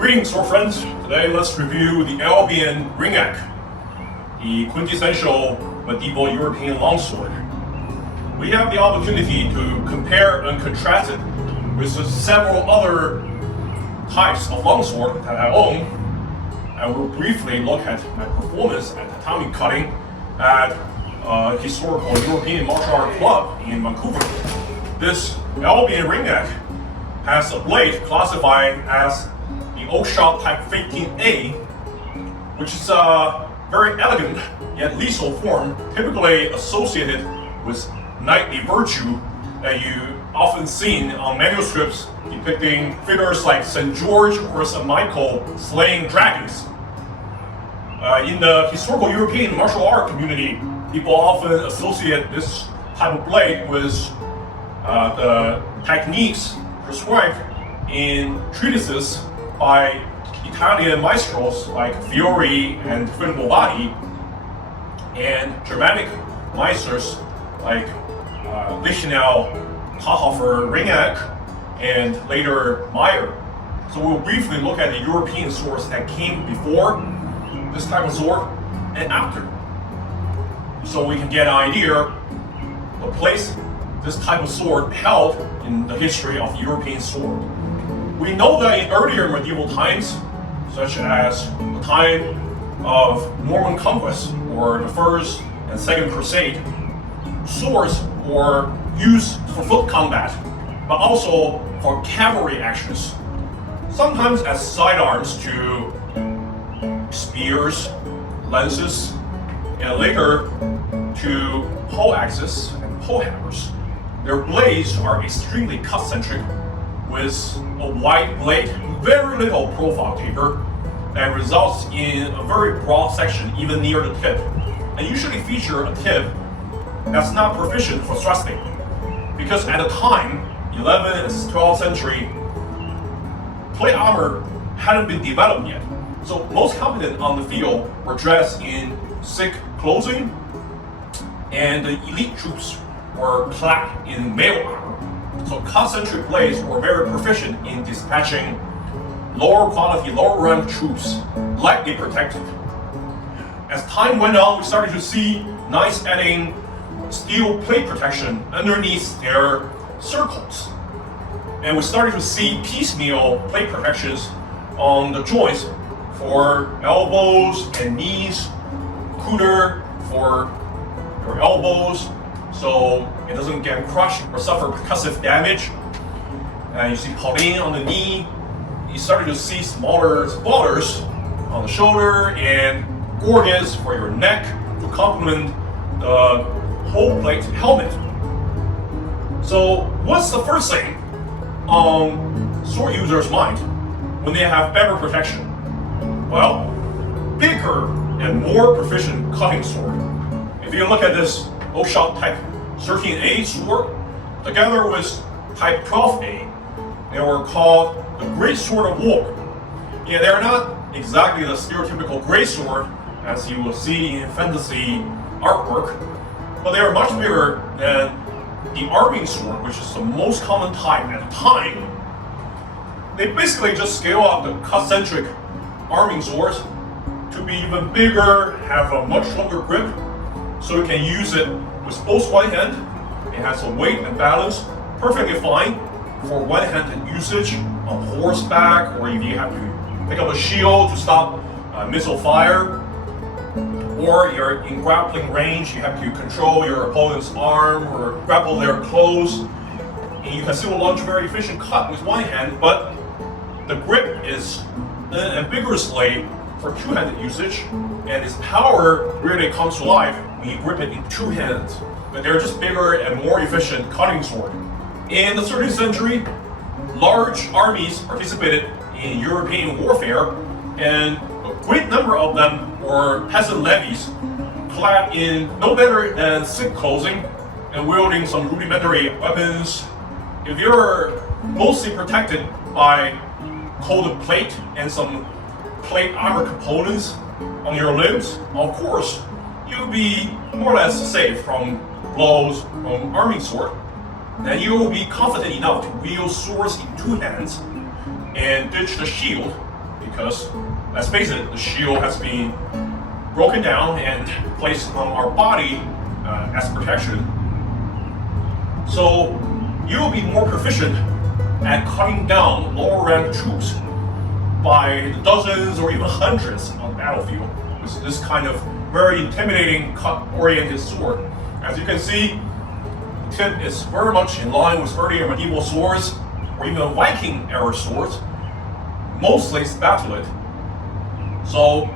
Greetings, sword friends. Today let's review the Albion Ringeck, the quintessential medieval European longsword. We have the opportunity to compare and contrast it with several other types of longsword that I own. I will briefly look at my performance at tatami cutting at a historical European martial art club in Vancouver. This Albion Ringeck has a blade classified as the Oakeshott Type 15A, which is a very elegant yet lethal form, typically associated with knightly virtue that you often seen on manuscripts depicting figures like St. George or St. Michael slaying dragons. In the historical European martial art community, people often associate this type of blade with the techniques prescribed in treatises by Italian maestros like Fiori and Fimbulati, and Germanic meisters like Liveliness, Ringeck, and later Maille. So we'll briefly look at the European swords that came before this type of sword and after, so we can get an idea of the place this type of sword held in the history of European sword. We know that in earlier medieval times, such as the time of Norman conquest or the First and Second Crusade, swords were used for foot combat, but also for cavalry actions, sometimes as sidearms to spears, lances, and later to pole axes and pole hammers. Their blades are extremely cut-centric, with a wide blade, very little profile taper, that results in a very broad section even near the tip, and usually feature a tip that's not proficient for thrusting, because at the time, 11th and 12th century, plate armor hadn't been developed yet. So most competent on the field were dressed in thick clothing, and the elite troops were clad in maille armor. So concentric blades were very proficient in dispatching lower quality, lower rank troops, lightly protected. As time went on, we started to see knights adding steel plate protection underneath their surcoats. And we started to see piecemeal plate protections on the joints for elbows and knees, cutter for your elbows, so it doesn't get crushed or suffer percussive damage. And you see paulin on the knee. You started to see smaller spoilers on the shoulder and gorgets for your neck to complement the whole plate helmet. So what's the first thing on sword users' mind when they have better protection? Well, bigger and more proficient cutting sword. If you look at this Oakeshott Type 13A sword, together with Type 12A, they were called the Great Sword of War. Yeah, they're not exactly the stereotypical great sword as you will see in fantasy artwork, but they are much bigger than the arming sword, which is the most common type at the time. They basically just scale up the cut-centric arming swords to be even bigger, have a much longer grip, so you can use it with both one hand. It has a weight and balance perfectly fine for one-handed usage on horseback, or if you have to pick up a shield to stop missile fire, or you're in grappling range, you have to control your opponent's arm or grapple their clothes, and you can still launch a very efficient cut with one hand, but the grip is ambiguously for two-handed usage, and its power really comes to life when you grip it in two hands. But they're just bigger and more efficient cutting sword. In the 13th century, large armies participated in European warfare, and a great number of them were peasant levies, clad in no better than thick clothing and wielding some rudimentary weapons. If you're mostly protected by coated plate and some plate armor components on your limbs, of course, you'll be more or less safe from blows from arming sword. Then you will be confident enough to wield swords in two hands and ditch the shield because, let's face it, the shield has been broken down and placed on our body as protection. So you'll be more proficient at cutting down lower rank troops by the dozens or even hundreds on the battlefield with this kind of very intimidating cut-oriented sword. As you can see, the tip is very much in line with earlier medieval swords or even Viking-era swords, mostly spatulate. So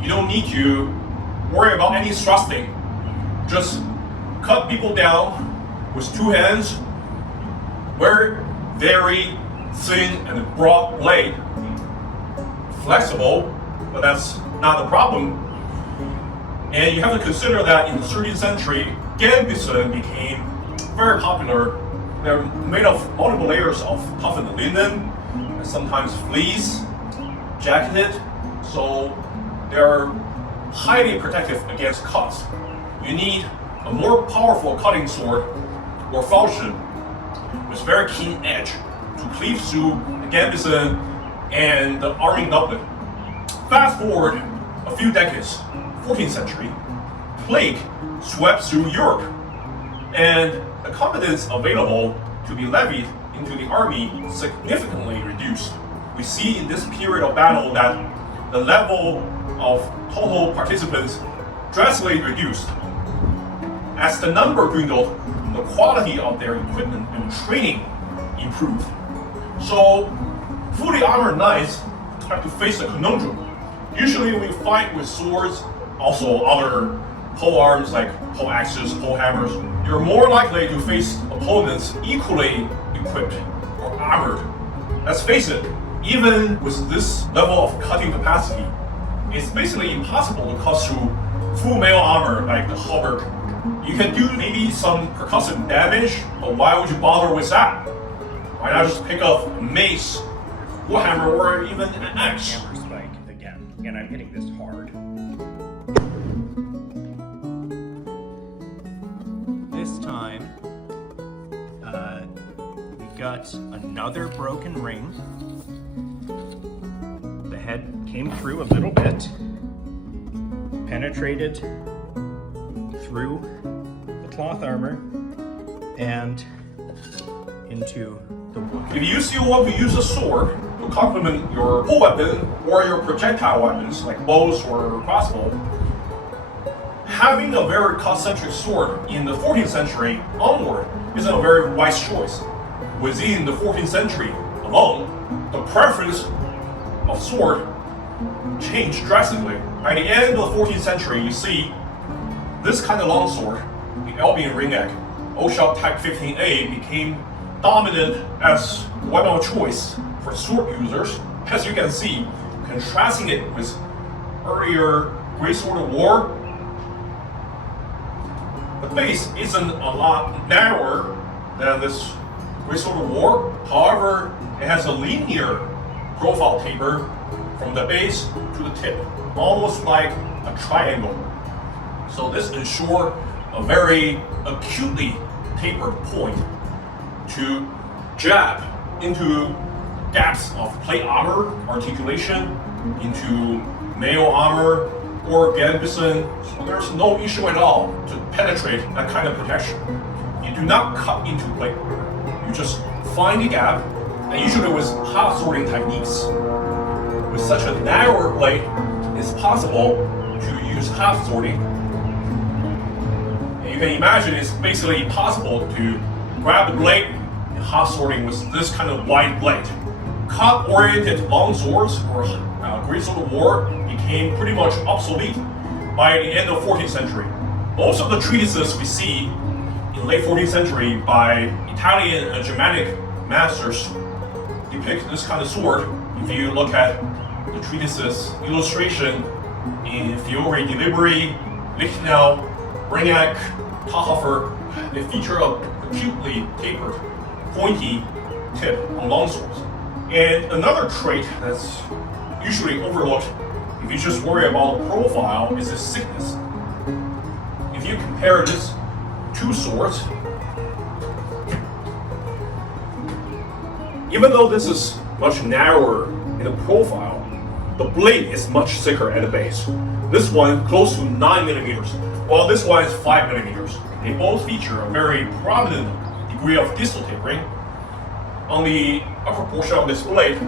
you don't need to worry about any thrusting. Just cut people down with two hands, very thin and broad blade. Flexible, but that's not the problem. And you have to consider that in the 13th century, gambeson became very popular. They're made of multiple layers of toughened linen, and sometimes fleece, jacketed, so they're highly protective against cuts. You need a more powerful cutting sword or falchion with very keen edge to cleave through the gambeson and the arming doublet. Fast forward a few decades, 14th century, plague swept through Europe, and the competence available to be levied into the army significantly reduced. We see in this period of battle that the level of total participants drastically reduced. As the number dwindled, the quality of their equipment and training improved. So fully armored knights have to face a conundrum. Usually when we fight with swords, also other pole arms like pole axes, pole hammers, you're more likely to face opponents equally equipped or armored. Let's face it, even with this level of cutting capacity, it's basically impossible to cut through full maille armor like the halberd. You can do maybe some percussive damage, but why would you bother with that? Why not just pick up a mace, warhammer, or even an axe? Hammer spike again, and I'm hitting this hard. This time, we got another broken ring. The head came through a little bit, penetrated through the cloth armor and into the wood. If you still want to use a sword to complement your pole weapon or your projectile weapons like bows or crossbow, having a very cut-centric sword in the 14th century onward isn't a very wise choice. Within the 14th century alone, the preference of sword changed drastically. By the end of the 14th century, you see this kind of longsword, the Albion Ringeck, Oakeshott Type 15A, became dominant as the weapon of choice for sword users. As you can see, contrasting it with earlier Great Sword of War, the base isn't a lot narrower than this Great Sword of War. However, it has a linear profile taper from the base to the tip, almost like a triangle. So this ensures a very acutely tapered point to jab into gaps of plate armor articulation, into maille armor or gambeson. So there's no issue at all to penetrate that kind of protection. You do not cut into plate. You just find the gap, and usually with half sorting techniques. With such a narrower blade, it's possible to use half sorting. And you can imagine it's basically impossible to grab the blade and half sorting with this kind of wide blade. Cut-oriented long swords or Great Sword of War became pretty much obsolete by the end of 14th century. Most of the treatises we see in late 14th century by Italian and Germanic masters depict this kind of sword. If you look at the treatises illustration in Fiore di Liberi, Liveliness, Ringeck, Tahofer, they feature a acutely tapered, pointy tip on longswords. And another trait that's usually overlooked if you just worry about the profile is its thickness. If you compare these two swords, even though this is much narrower in the profile, the blade is much thicker at the base. This one close to 9 millimeters, while this one is 5 millimeters. They both feature a very prominent degree of distal tapering. On the upper portion of this blade,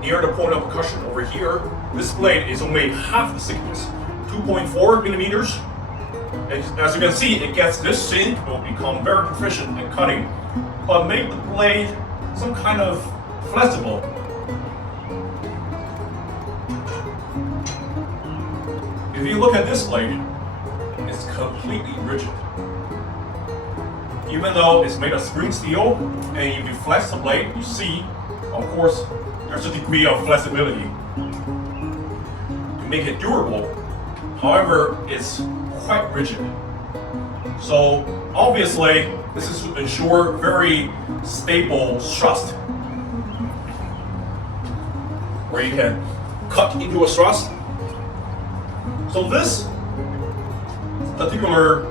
near the point of percussion over here, this blade is only half the thickness, 2.4 millimeters. And as you can see, it gets this thin, it will become very proficient in cutting, but make the blade some kind of flexible. If you look at this blade, it's completely rigid. Even though it's made of spring steel, and if you flex the blade, you see, of course, there's a degree of flexibility to make it durable. However, it's quite rigid. So obviously, this is to ensure very stable thrust, where you can cut into a thrust. So this particular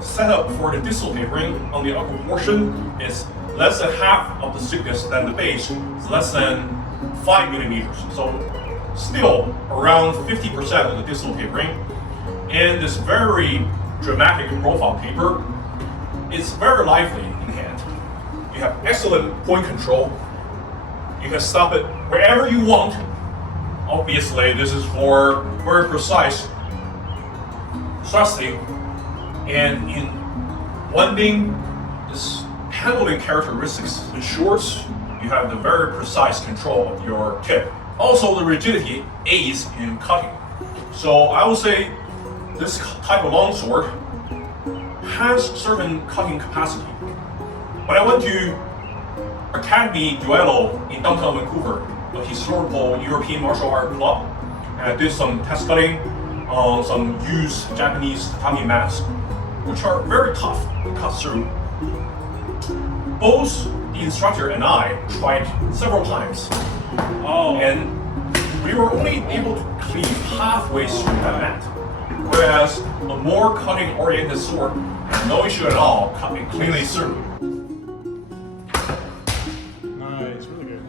setup for the distal tapering on the upper portion is less than half of the thickness than the base. It's less than 5 millimeters. So still around 50% of the distal tapering. And this very dramatic profile taper is very lively in hand. You have excellent point control. You can stop it wherever you want. Obviously, this is for very precise thrusting. And in winding, this handling characteristics ensures you have the very precise control of your tip. Also, the rigidity aids in cutting. So I would say this type of longsword has certain cutting capacity. When I went to Academy Duello in downtown Vancouver, a historical European martial art club, and I did some test cutting on some used Japanese tatami mats, which are very tough to cut through. Both the instructor and I tried several times, and we were only able to cleave halfway through that mat, whereas a more cutting-oriented sword had no issue at all cutting cleanly through. Nice, really good.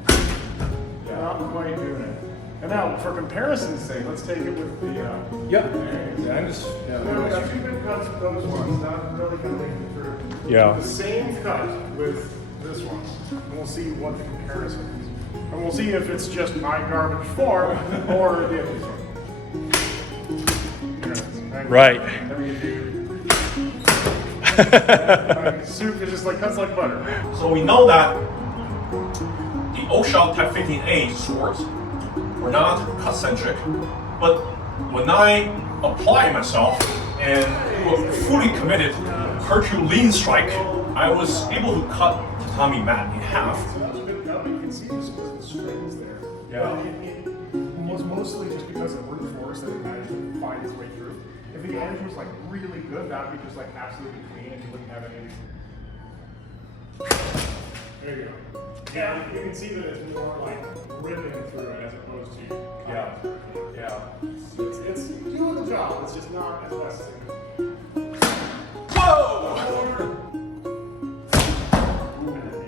Yeah, not quite doing it. And now, for comparison's sake, let's take it with the. Yep. Yeah, I'm just. Yeah, we got 2 good cuts with those ones. Not really gonna make it through. Yeah. The same cut with this one, and we'll see what the comparison is, and we'll see if it's just my garbage form or the other one. Right. Soup is just like cuts like butter. So we know that the Oakeshott Type 15A swords were not cut-centric, but when I applied myself and was fully committed Herculean strike, I was able to cut tatami mat in half. That's a good cut, you can see just because the strings there. Yeah. It was mostly just because of brute force that it managed to find its way through. If the edge was like really good, that would be just like absolutely clean and you wouldn't have any. There you go. Yeah, you can see that it's more like ripping through it as opposed to. Yeah. It's doing the job, it's just not as best as it could. Whoa!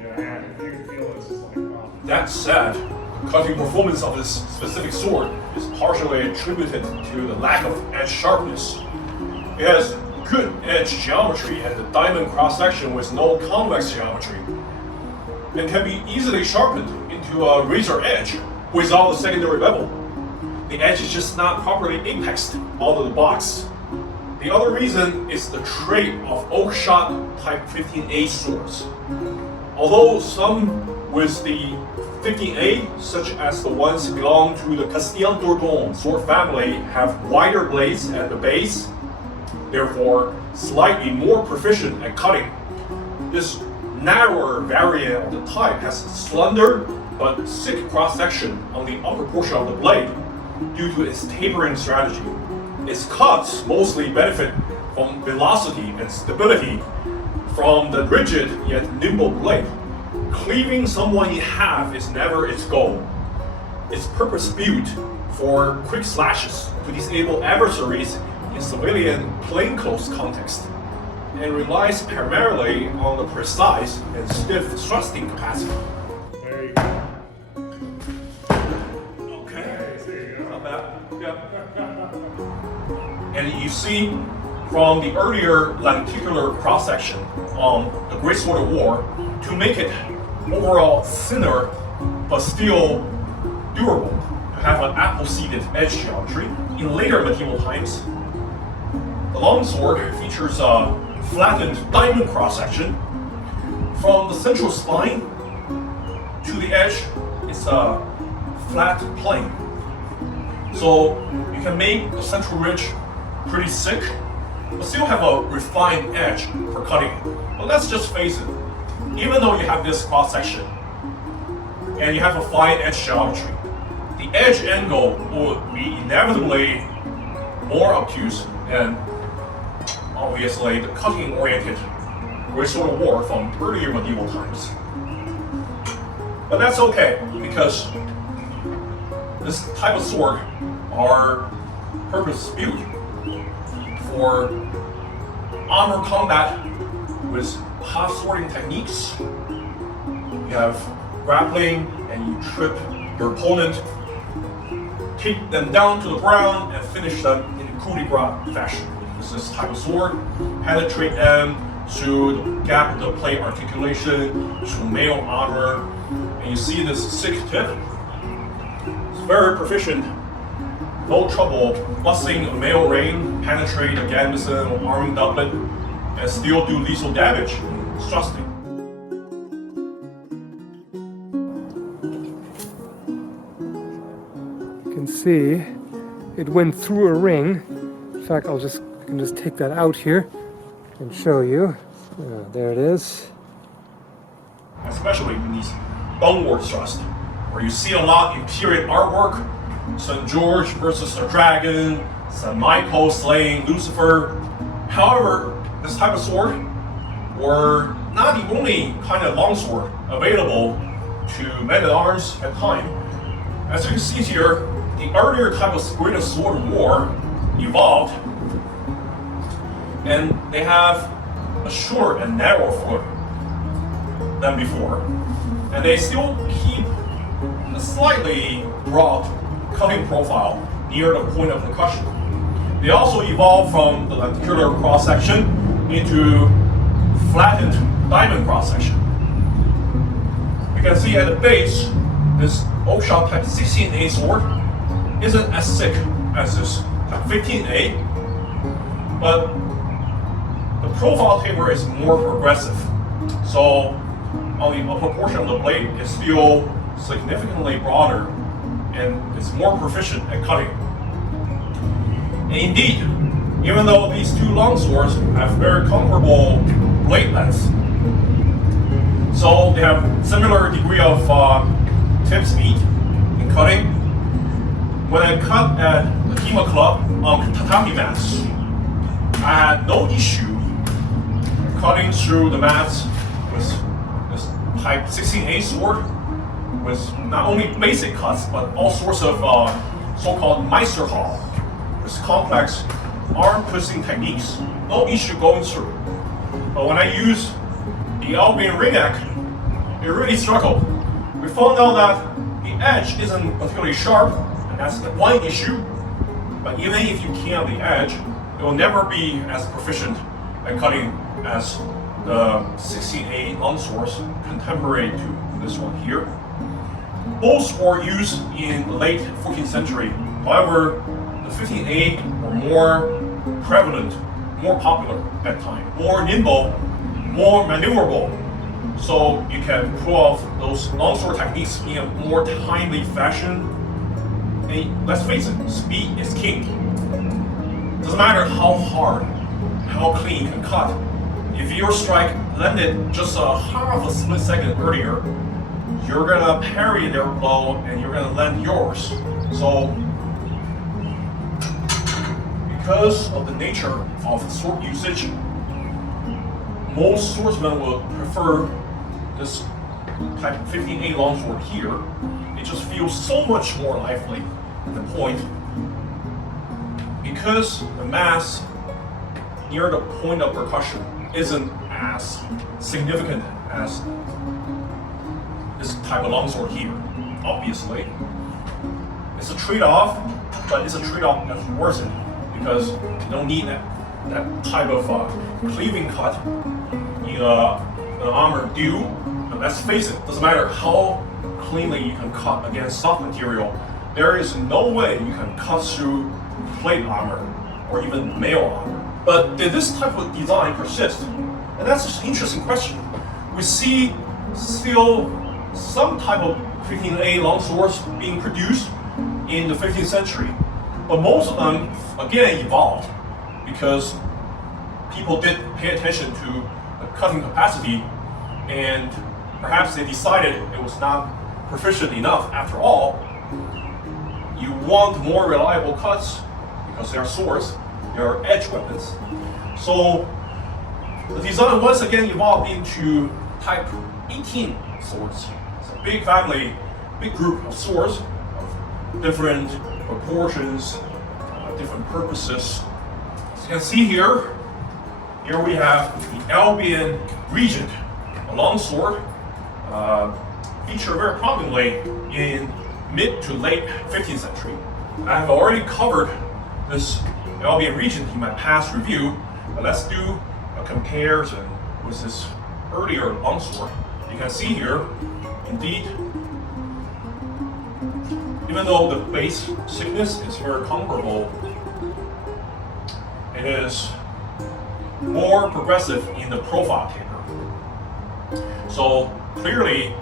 Yeah, you can feel it's just like, wow. That said, the cutting performance of this specific sword is partially attributed to the lack of edge sharpness. It has good edge geometry and the diamond cross-section with no convex geometry. It can be easily sharpened into a razor edge without a secondary bevel. The edge is just not properly apexed out of the box. The other reason is the trait of Oakeshott Type 15A swords. Although some with the 15A, such as the ones belong to the Castillon d'Orgon sword family, have wider blades at the base, therefore slightly more proficient at cutting. This narrower variant of the type has slender but thick cross-section on the upper portion of the blade due to its tapering strategy. Its cuts mostly benefit from velocity and stability from the rigid yet nimble blade. Cleaving someone in half is never its goal. It's purpose-built for quick slashes to disable adversaries in civilian plainclothes context, and relies primarily on the precise and stiff thrusting capacity. There you go. Okay. not bad. Yeah. And you see from the earlier lenticular cross-section on the Great Sword of War, to make it overall thinner but still durable, to have an apple-seated edge geometry. In later medieval times, the longsword features a flattened diamond cross-section. From the central spine to the edge, it's a flat plane. So you can make the central ridge pretty thick, but still have a refined edge for cutting. But let's just face it, even though you have this cross-section and you have a fine edge geometry, the edge angle will be inevitably more obtuse than obviously the cutting-oriented Great Sword of War from earlier medieval times. But that's okay, because this type of sword are purpose-built for armor combat with half-swording techniques. You have grappling and you trip your opponent, take them down to the ground and finish them in a coup de grace fashion. With this type of sword, penetrate them through the gap in the plate articulation, through maille armor, and you see this thick tip. It's very proficient. No trouble busting a maille ring, penetrate a gambeson or arming doublet, and still do lethal damage in thrusting. You can see it went through a ring. In fact, I can just take that out here and show you. There it is. Especially in these downward thrust, where you see a lot in period artwork. St. George versus the dragon, St. Michael slaying Lucifer. However, this type of sword were not the only kind of longsword available to men-at-arms at the time. As you can see here, the earlier type of great sword of war evolved, and they have a shorter and narrower foot than before, and they still keep a slightly broad cutting profile near the point of percussion. They also evolved from the lenticular cross-section into flattened diamond cross-section. You can see at the base, this Oakeshott type 16A sword isn't as thick as this type 15A, but the profile taper is more progressive. So on the upper portion of the blade is still significantly broader and it's more proficient at cutting. And indeed, even though these two longswords have very comparable blade lengths, so they have similar degree of tip speed in cutting. When I cut at the HIMA Club on tatami mats, I had no issue cutting through the mats with this type 16A sword, with not only basic cuts, but all sorts of so-called meister haul, with complex arm twisting techniques. No issue going through. But when I use the Albion Ringeck, it really struggled. We found out that the edge isn't particularly sharp, and that's the one issue. But even if you key on the edge, it will never be as proficient at cutting as the 16A longswords contemporary to this one here. Both were used in the late 14th century. However, the 15A were more prevalent, more popular at the time, more nimble, more maneuverable. So you can pull off those longsword techniques in a more timely fashion. And let's face it, speed is king. Doesn't matter how hard, how clean you can cut. If your strike landed just a half a split second earlier, you're gonna parry their blow and you're gonna land yours. So, because of the nature of sword usage, most swordsmen will prefer this type 15A longsword here. It just feels so much more lively at the point, because the mass near the point of percussion isn't as significant as this type of longsword here. Obviously, it's a trade-off, but it's a trade-off that's worth it because you don't need that type of cleaving cut in an armor duel. And let's face it, doesn't matter how cleanly you can cut against soft material, there is no way you can cut through plate armor or even maille armor. But did this type of design persist? And that's just an interesting question. We see still some type of 15A longswords being produced in the 15th century, but most of them again evolved because people did pay attention to the cutting capacity, and perhaps they decided it was not proficient enough after all. You want more reliable cuts because they are swords, they are edge weapons. So the design once again evolved into type 18 swords. It's a big family, big group of swords of different proportions, different purposes. As you can see here we have the Albion Regent, a longsword, featured very prominently in mid to late 15th century. I have already covered this Albion Regent in my past review, but let's do a comparison with this earlier longsword. You can see here, indeed, even though the base thickness is very comparable, it is more progressive in the profile taper. So clearly,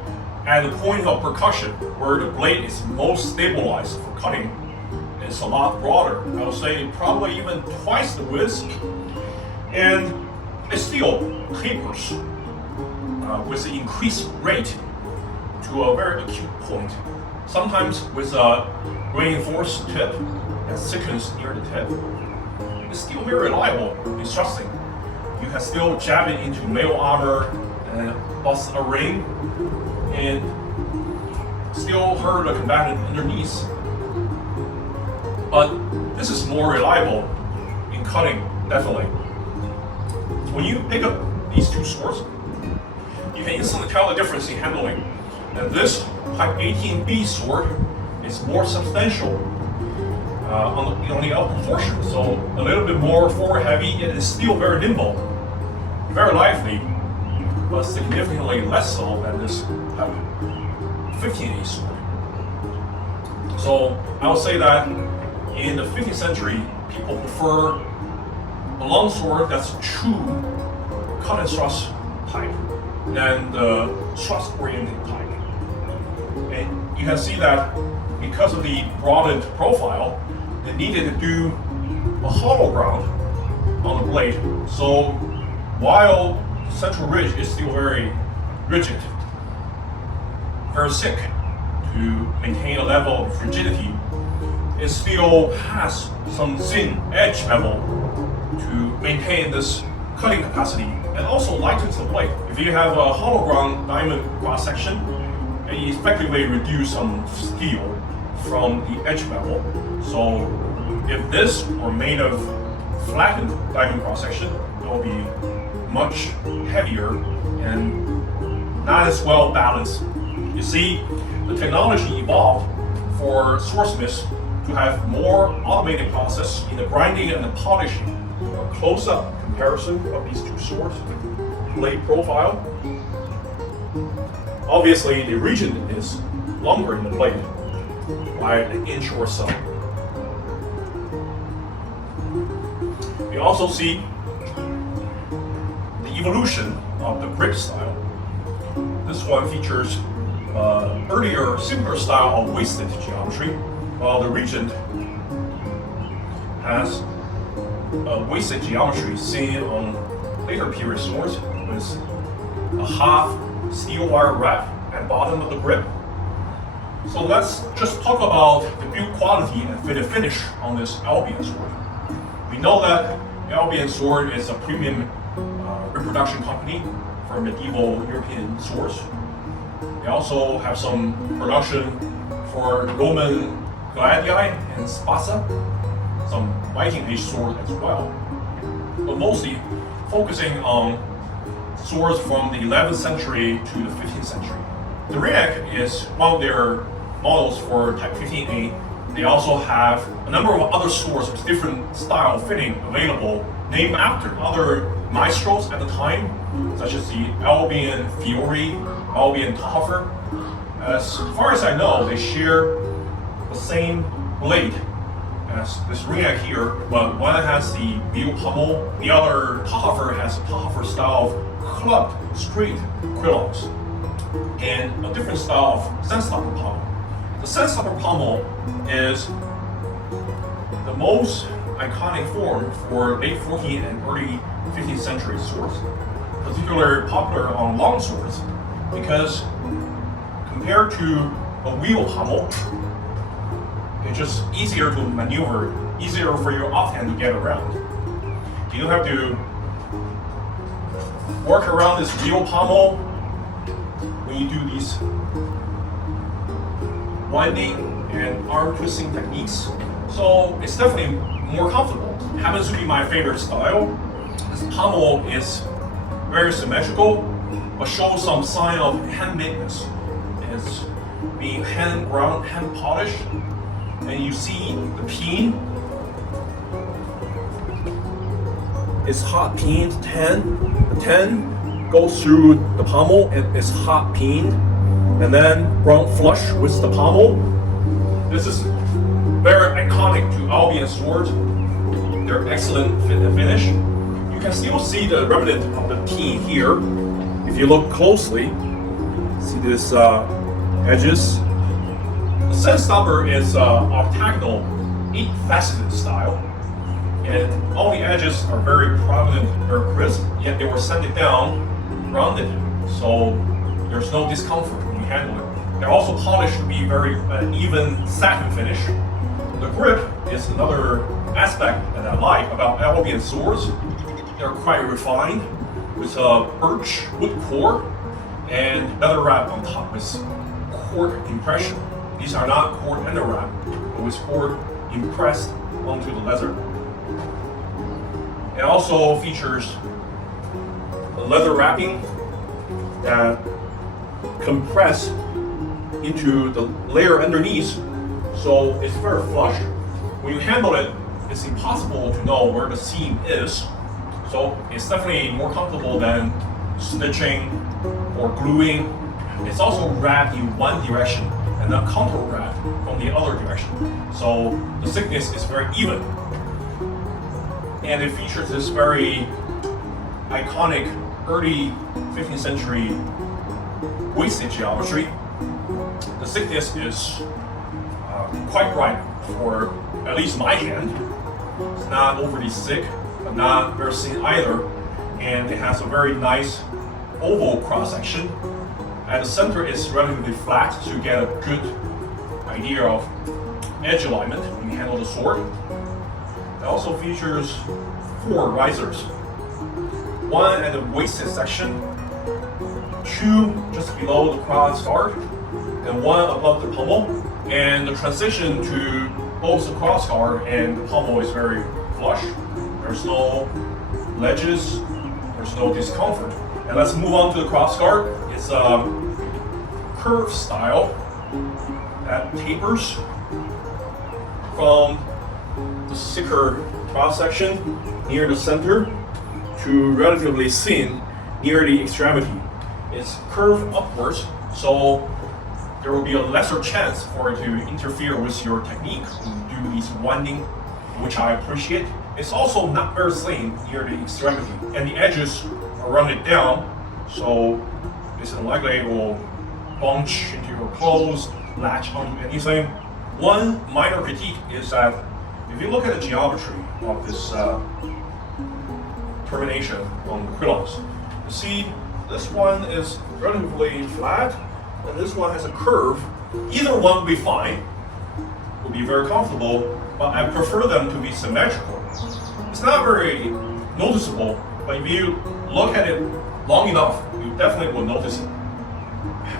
at the point of percussion, where the blade is most stabilized for cutting, it's a lot broader. I would say probably even twice the width, and it still tapers with an increased rate to a very acute point. Sometimes with a reinforced tip that thickens near the tip. It's still very reliable in thrusting. You can still jab it into maille armor and bust a ring and still hurt a combatant underneath. But this is more reliable in cutting, definitely. When you pick up these two swords, you can instantly tell the difference in handling. And this type 18B sword is more substantial on the upper portion, so a little bit more forward heavy, yet it's still very nimble, very lively, but significantly less so than this type 15A sword. So I would say that in the 15th century, people prefer a longsword that's a true cut and thrust type than the thrust-oriented type. And you can see that because of the broadened profile, they needed to do a hollow ground on the blade. So while central ridge is still very rigid, very thick to maintain a level of rigidity, it still has some thin edge bevel to maintain this cutting capacity and also lightens the blade. If you have a hollow ground diamond cross section, it effectively reduces some steel from the edge bevel. So if this were made of flattened diamond cross section, it will be much heavier and not as well balanced. You see, the technology evolved for swordsmiths to have more automated process in the grinding and the polishing. A close-up comparison of these two swords, blade profile. Obviously, the Regent is longer in the blade by an inch or so. We also see the evolution of the grip style. This one features earlier, simpler style of wasted geometry, while the Regent has a wasted geometry seen on later period swords with a half steel wire wrap at bottom of the grip. So let's just talk about the build quality and fit and finish on this Albion sword. We know that Albion sword is a premium reproduction company for medieval European swords. They also have some production for Roman gladiae and spasa, some Viking Age sword as well. But mostly focusing on swords from the 11th century to the 15th century. The Ringeck is one of their models for type 15A they also have a number of other swords with different style fitting available, named after other maestros at the time, such as the Albion Fury, Albion Toffer. As far as I know, they share the same blade as this Ringeck here, but one has the wheel pommel, the other Toffer has a Toffer style of clubbed straight quillons, and a different style of sandstopper pommel. The sandstopper pommel is the most iconic form for late 14th and early 15th century swords, particularly popular on longswords, because compared to a wheel pommel, it's just easier to maneuver, easier for your offhand to get around. You don't have to work around this wheel pommel when you do these winding and arm twisting techniques. So it's definitely more comfortable. Happens to be my favorite style. This pommel is very symmetrical, but shows some sign of handmadeness. It's being hand ground, hand polished, and you see the peen. It's hot peened 10. The 10 goes through the pommel and it's hot peened, and then ground flush with the pommel. This is very iconic to Albion swords. They're excellent fit and finish. You can still see the remnant of the peen here. If you look closely, see this edges. The sandstopper is octagonal, 8-faceted style, and all the edges are very prominent, very crisp, yet they were sanded down, rounded, so there's no discomfort when you handle it. They're also polished to be very even satin finish. The grip is another aspect that I like about Albion swords. They're quite refined, with a birch wood core and leather wrap on top with cord impression. These are not cord underwrap, but with cord impressed onto the leather. It also features a leather wrapping that compress into the layer underneath, so it's very flush. When you handle it, it's impossible to know where the seam is, so it's definitely more comfortable than stitching or gluing. It's also wrapped in one direction and not counter wrapped from the other direction, so the thickness is very even. And it features this very iconic early 15th century waisted geometry. The thickness is quite right for at least my hand. It's not overly thick, but not very thin either. And it has a very nice oval cross section. At the center, it's relatively flat, so you get a good idea of edge alignment when you handle the sword. It also features 4 risers. One at the waisted section, 2 just below the crossguard, and 1 above the pommel. And the transition to both the crossguard and the pommel is very flush. There's no ledges, there's no discomfort. And let's move on to the crossguard. It's a curved style that tapers from the thicker cross section near the center to relatively thin near the extremity. It's curved upwards, so there will be a lesser chance for it to interfere with your technique when you do these winding, which I appreciate. It's also not very thin near the extremity, and the edges are rounded down, so it's unlikely it will bunch into your clothes, latch onto anything. One minor critique is that if you look at the geometry of this termination on the quillons, you see this one is relatively flat, and this one has a curve. Either one would be fine, would be very comfortable, but I prefer them to be symmetrical. It's not very noticeable, but if you look at it long enough, you definitely will notice it.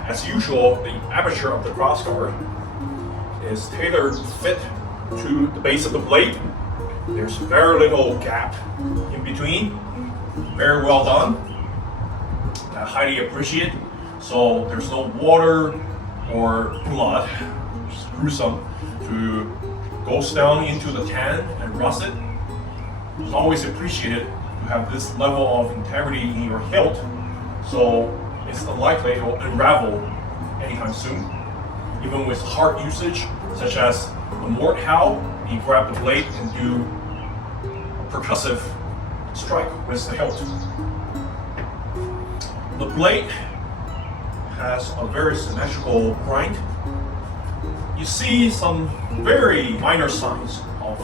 As usual, the aperture of the crossguard is tailored fit to the base of the blade. There's very little gap in between. Very well done. I highly appreciate. So there's no water or blood, it's gruesome to goes down into the tan and rust it. It's always appreciated to have this level of integrity in your hilt, so it's unlikely it will unravel anytime soon. Even with hard usage, such as the mort howl, you grab the blade and do a percussive strike with the hilt. The blade has a very symmetrical grind. You see some very minor signs of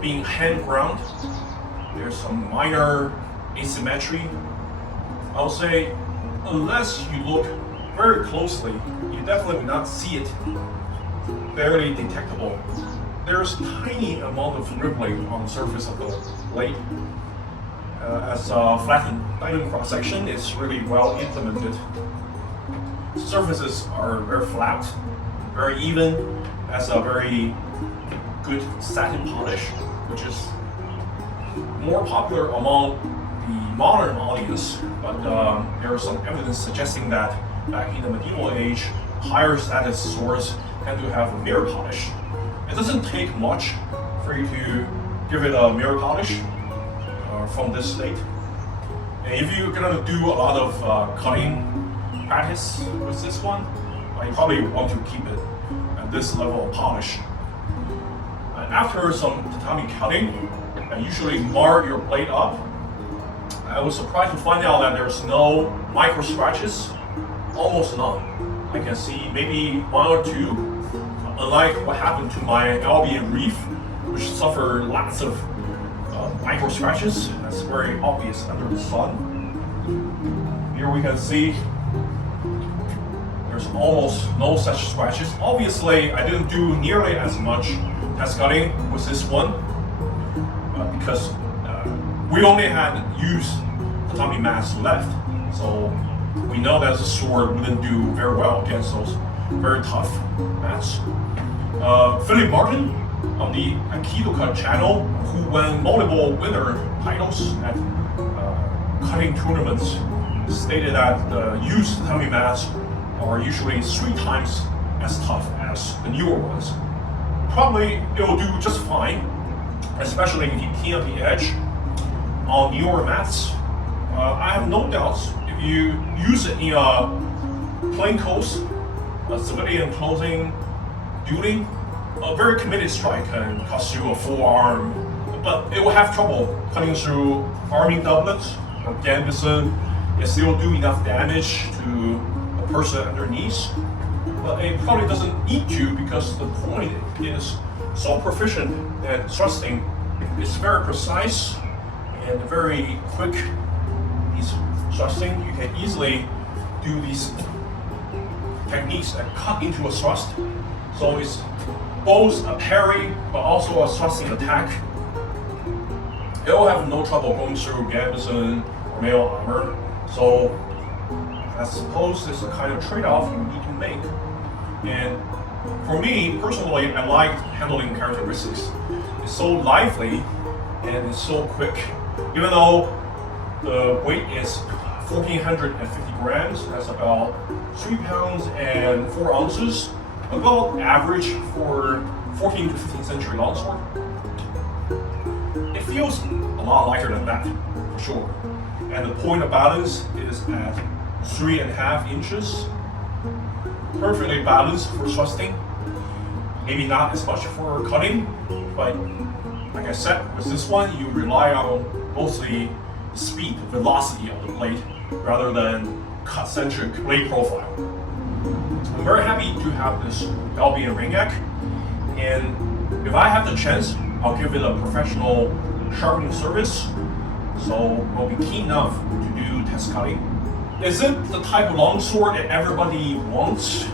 being hand ground. There's some minor asymmetry. I would say, unless you look very closely, you definitely will not see it. Barely detectable. There's tiny amount of rippling on the surface of the blade. As a flattened diamond cross section is really well implemented. Surfaces are very flat, very even, has a very good satin polish, which is more popular among the modern audience, but there is some evidence suggesting that back in the medieval age, higher status swords tend to have a mirror polish. It doesn't take much for you to give it a mirror polish from this state. And if you're gonna do a lot of cutting practice with this one, you probably want to keep it at this level of polish. After some tatami cutting, I usually mar your blade up. I was surprised to find out that there's no micro scratches, almost none. I can see maybe one or two, unlike what happened to my Albion Reef, which suffered lots of micro scratches. That's very obvious under the sun. Here we can see there's almost no such scratches. Obviously, I didn't do nearly as much test cutting with this one because we only had used tatami mats left. So we know that the sword wouldn't do very well against those very tough mats. Philip Martin on the XIIIa channel, who won multiple winner titles at cutting tournaments, stated that the used tatami mats are usually 3 times as tough as the newer ones. Probably it will do just fine, especially if you clean up the edge on newer mats. I have no doubts if you use it in a plainclothes, a civilian clothing, dueling, a very committed strike can cost you a full arm, but it will have trouble cutting through arming doublets or gambeson. It still do enough damage to the person underneath, but it probably doesn't need to because the point is so proficient that thrusting is very precise and very quick. These thrusting, you can easily do these techniques that cut into a thrust. So it's both a parry but also a thrusting attack. It will have no trouble going through gambeson or maille armor. So I suppose it's a kind of trade-off you need to make. And for me personally, I like handling characteristics. It's so lively and it's so quick. Even though the weight is 1,450 grams, that's about 3 pounds and 4 ounces, about average for 14th to 15th century longsword. It feels a lot lighter than that, for sure. And the point of balance is at 3.5 inches. Perfectly balanced for thrusting. Maybe not as much for cutting, but like I said, with this one, you rely on mostly the speed, the velocity of the blade, rather than cut-centric blade profile. I'm very happy to have this Albion Ringeck, and if I have the chance, I'll give it a professional sharpening service, so we'll be keen enough to do test cutting. Is it the type of longsword that everybody wants?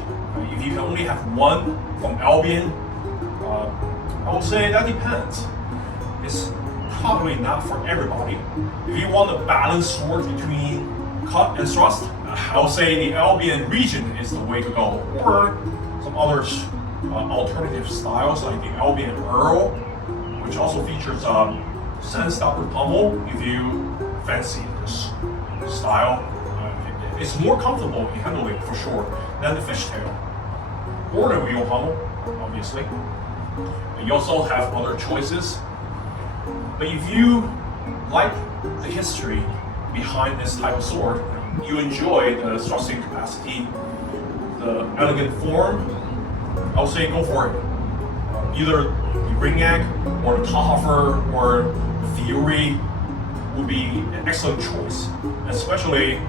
If you can only have one from Albion, I would say that depends. It's probably not for everybody. If you want a balanced sword between cut and thrust, I would say the Albion Regent is the way to go, or some other alternative styles like the Albion Earl, which also features a sandstopper pommel if you fancy this style. It's more comfortable in handling for sure than the fishtail, or the wheel pommel, obviously. You also have other choices. But if you like the history behind this type of sword, you enjoy the thrusting capacity, the elegant form, I would say go for it. Either the Ringeck or the Tahoffer or the Fury would be an excellent choice. Especially,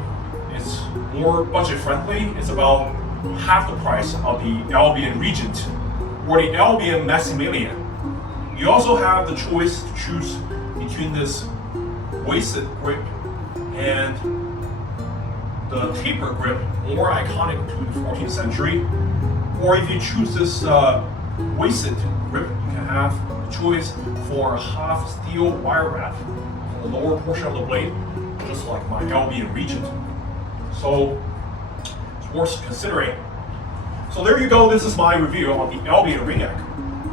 it's more budget friendly. It's about half the price of the Albion Regent or the Albion Maximilian. You also have the choice to choose between this wasted grip and the taper grip, more iconic to the 14th century. Or if you choose this wasted grip, you can have the choice for a half steel wire wrap on the lower portion of the blade, just like my Albion Regent. So it's worth considering. So there you go, this is my review on the Albion Ringeck.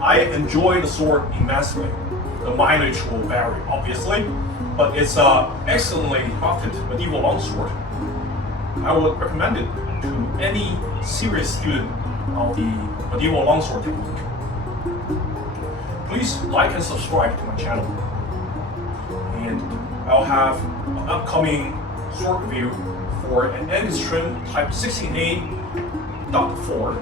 I enjoy the sword immensely. The mileage will vary, obviously, but it's an excellently crafted medieval longsword. I would recommend it to any serious student of the medieval longsword technique. Please like and subscribe to my channel. And I'll have an upcoming sword review for an Angus Trim Type 16A.4